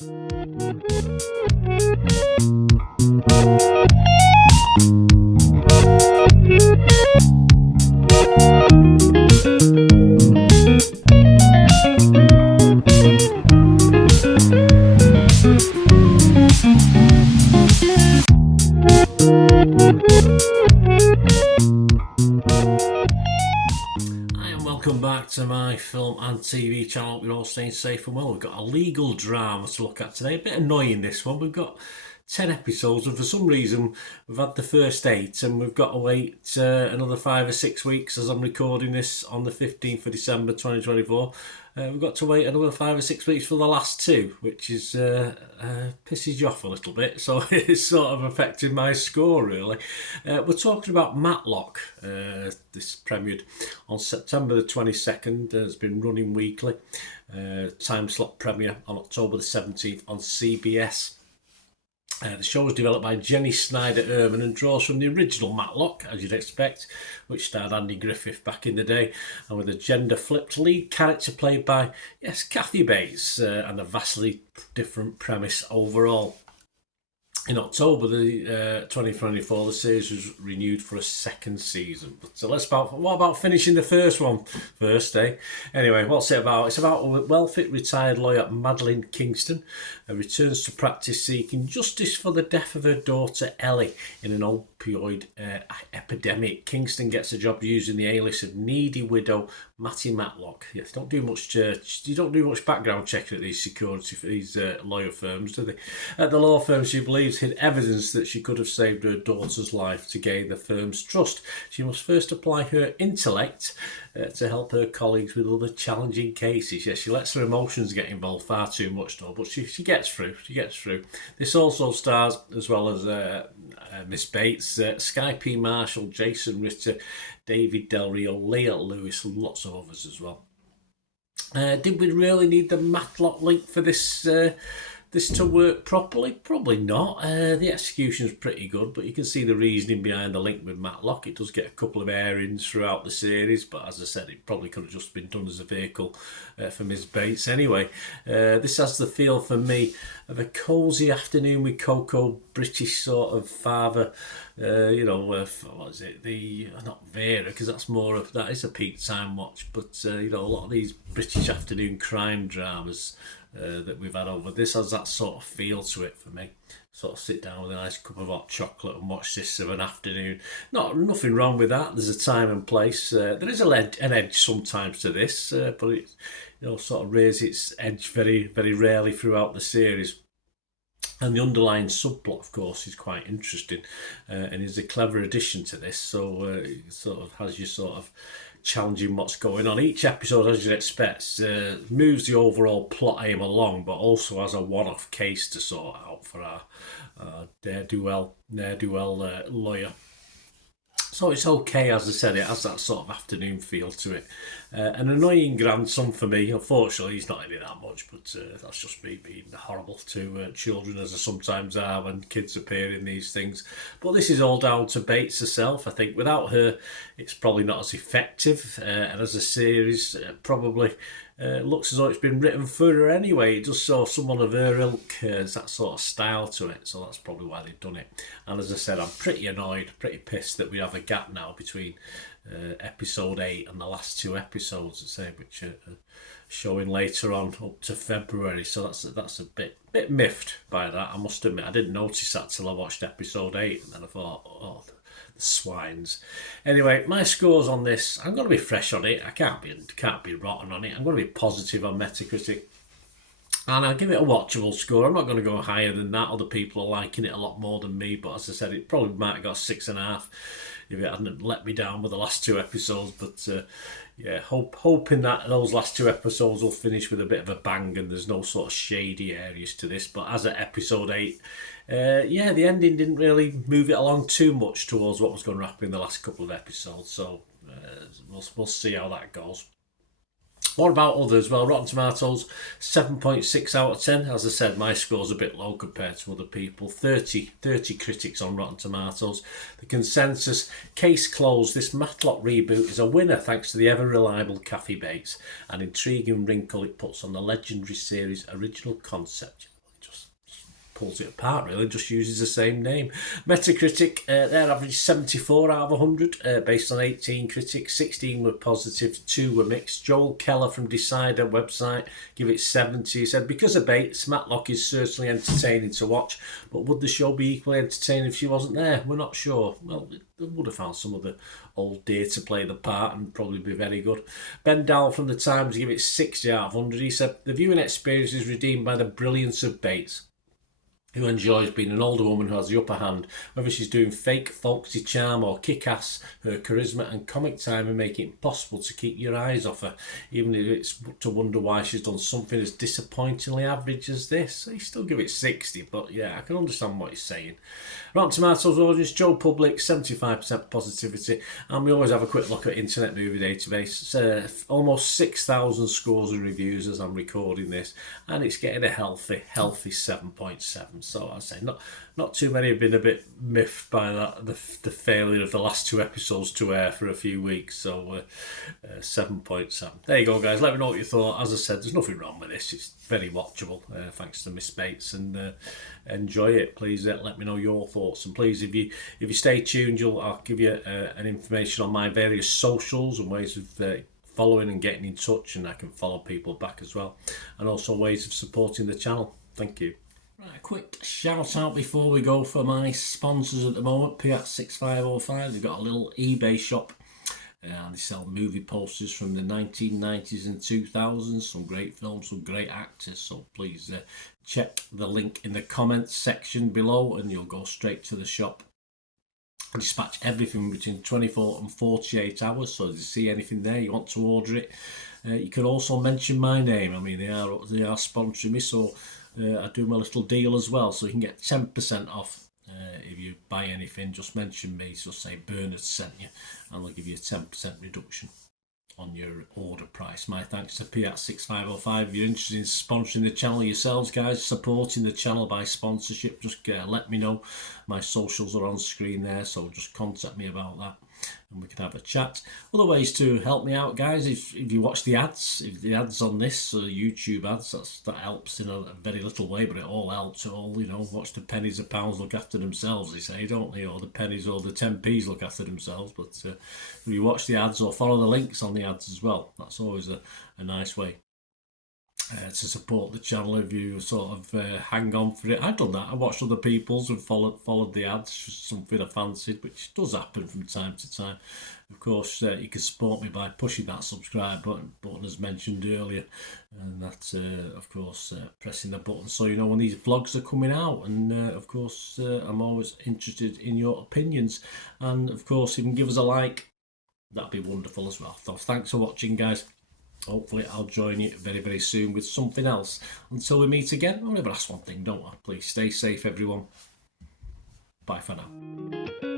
Welcome back to my film and TV channel. We're all staying safe and well. We've got a legal drama to look at today. A bit annoying, this one. We've got 10 episodes, and for some reason we've had the first 8 and we've got to wait another 5 or 6 weeks as I'm recording this on the 15th of December 2024. We've got to wait another 5 or 6 weeks for the last 2, which is pisses you off a little bit, so it's sort of affecting my score really. We're talking about Matlock. This premiered on September the 22nd. It's been running weekly. Time slot premiere on October the 17th on CBS. The show was developed by Jenny Snyder-Urban and draws from the original Matlock, as you'd expect, which starred Andy Griffith back in the day, and with a gender-flipped lead character played by, yes, Kathy Bates, and a vastly different premise overall. In October the 2024, the series was renewed for a second season. So what about finishing the first one first, eh? Anyway, what's it about? It's about a well-fit retired lawyer, Madeline Kingston, who returns to practice seeking justice for the death of her daughter, Ellie, in an opioid epidemic. Kingston gets a job using the alias of needy widow Matty Matlock. Yes, you don't do much background checking at these lawyer firms, do they? At the law firm, she believes hid evidence that she could have saved her daughter's life. To gain the firm's trust, she must first apply her intellect to help her colleagues with other challenging cases. Yes, she lets her emotions get involved far too much though, but she gets through. This also stars, as well as Miss Bates, Sky P. Marshall, Jason Ritter, David Del Rio, Leah Lewis, and lots of others as well. Did we really need the Matlock link for this to work properly? Probably not. The execution's pretty good, but you can see the reasoning behind the link with Matlock. It does get a couple of airings throughout the series, but as I said, it probably could have just been done as a vehicle for Ms. Bates. Anyway, this has the feel for me of a cosy afternoon with Coco, British sort of father. What is it? Not Vera, because that is a peak time watch, but a lot of these British afternoon crime dramas that we've had over. This has that sort of feel to it for me. Sort of sit down with a nice cup of hot chocolate and watch this of an afternoon. Nothing wrong with that. There's a time and place. There is an edge sometimes to this, but it sort of raises its edge very, very rarely throughout the series. And the underlying subplot, of course, is quite interesting and is a clever addition to this. So it sort of has you sort of challenging what's going on. Each episode, as you'd expect, moves the overall plot aim along, but also has a one-off case to sort out for our ne'er-do-well lawyer. So it's okay, as I said, it has that sort of afternoon feel to it. An annoying grandson for me. Unfortunately, he's not in it that much, but that's just me being horrible to children, as I sometimes are when kids appear in these things. But this is all down to Bates herself. I think without her, it's probably not as effective. And as a series, probably looks as though it's been written for her anyway. It does show someone of her ilk, has that sort of style to it, so that's probably why they've done it. And as I said, I'm pretty annoyed, pretty pissed that we have a gap now between episode 8 and the last 2 episodes, which are showing later on up to February. So that's a bit miffed by that, I must admit. I didn't notice that till I watched episode 8, and then I thought, oh, the swines. Anyway, my scores on this, I'm going to be fresh on it. I can't be rotten on it. I'm going to be positive on Metacritic, and I'll give it a watchable score. I'm not going to go higher than that. Other people are liking it a lot more than me, but as I said, it probably might have got 6.5 if it hadn't let me down with the last 2 episodes. But hoping that those last 2 episodes will finish with a bit of a bang and there's no sort of shady areas to this. But as at episode 8, the ending didn't really move it along too much towards what was going to happen in the last couple of episodes. So we'll see how that goes. What about others? Well, Rotten Tomatoes, 7.6 out of 10. As I said, my score's a bit low compared to other people. 30 critics on Rotten Tomatoes. The consensus, case closed. This Matlock reboot is a winner thanks to the ever-reliable Kathy Bates. An intriguing wrinkle it puts on the legendary series' original concept. pulls it apart really, just uses the same name. Metacritic, their average 74 out of 100, based on 18 critics. 16 were positive, 2 were mixed. Joel Keller from Decider website give it 70. He said, because of Bates, Matlock is certainly entertaining to watch, but would the show be equally entertaining if she wasn't there? We're not sure. Well, they would have found some of the old dear to play the part and probably be very good. Ben Dowell from The Times give it 60 out of 100. He said, the viewing experience is redeemed by the brilliance of Bates, who enjoys being an older woman who has the upper hand. Whether she's doing fake folksy charm or kick-ass, her charisma and comic timing make it impossible to keep your eyes off her, even if it's to wonder why she's done something as disappointingly average as this. He still give it 60, but yeah, I can understand what he's saying. Rotten Tomatoes audience, Joe Public, 75% positivity, and we always have a quick look at Internet Movie Database. It's almost 6,000 scores and reviews as I'm recording this, and it's getting a healthy 7.7. So I say not too many have been a bit miffed by that the failure of the last 2 episodes to air for a few weeks. So 7.7. There you go, guys. Let me know what you thought. As I said, there's nothing wrong with this. It's very watchable, thanks to Miss Bates, and enjoy it. Please let me know your thoughts, and please if you stay tuned, I'll give you an information on my various socials and ways of following and getting in touch, and I can follow people back as well, and also ways of supporting the channel. Thank you. Right, a quick shout out before we go for my sponsors at the moment. Piat 6505, they've got a little eBay shop, and they sell movie posters from the 1990s and 2000s, some great films, some great actors, so please check the link in the comments section below and you'll go straight to the shop. I dispatch everything between 24 and 48 hours, so if you see anything there, you want to order it, you can also mention my name. I mean, they are sponsoring me, so I do my little deal as well, so you can get 10% off if you buy anything. Just mention me, so say Bernard sent you, and they'll give you a 10% reduction on your order price. My thanks to Piat 6505. If you're interested in sponsoring the channel yourselves, guys, supporting the channel by sponsorship, just let me know. My socials are on screen there, so just contact me about that and we can have a chat. Other ways to help me out, guys, if you watch the ads, if the ads on this YouTube ads, that helps in a very little way, but it all helps. It all, watch the pennies and pounds look after themselves, they say, don't they? Or the pennies or the 10p's look after themselves. But if you watch the ads or follow the links on the ads as well, that's always a nice way to support the channel. If you sort of hang on for it, I've done that. I watched other people's and followed the ads, just something I fancied, which does happen from time to time. Of course, you can support me by pushing that subscribe button as mentioned earlier, and that's of course pressing the button so you know when these vlogs are coming out. And of course I'm always interested in your opinions, and of course if you can give us a like, that'd be wonderful as well. So thanks for watching, guys. Hopefully I'll join you very, very soon with something else. Until we meet again, I'll never ask one thing, don't I? Please stay safe, everyone. Bye for now.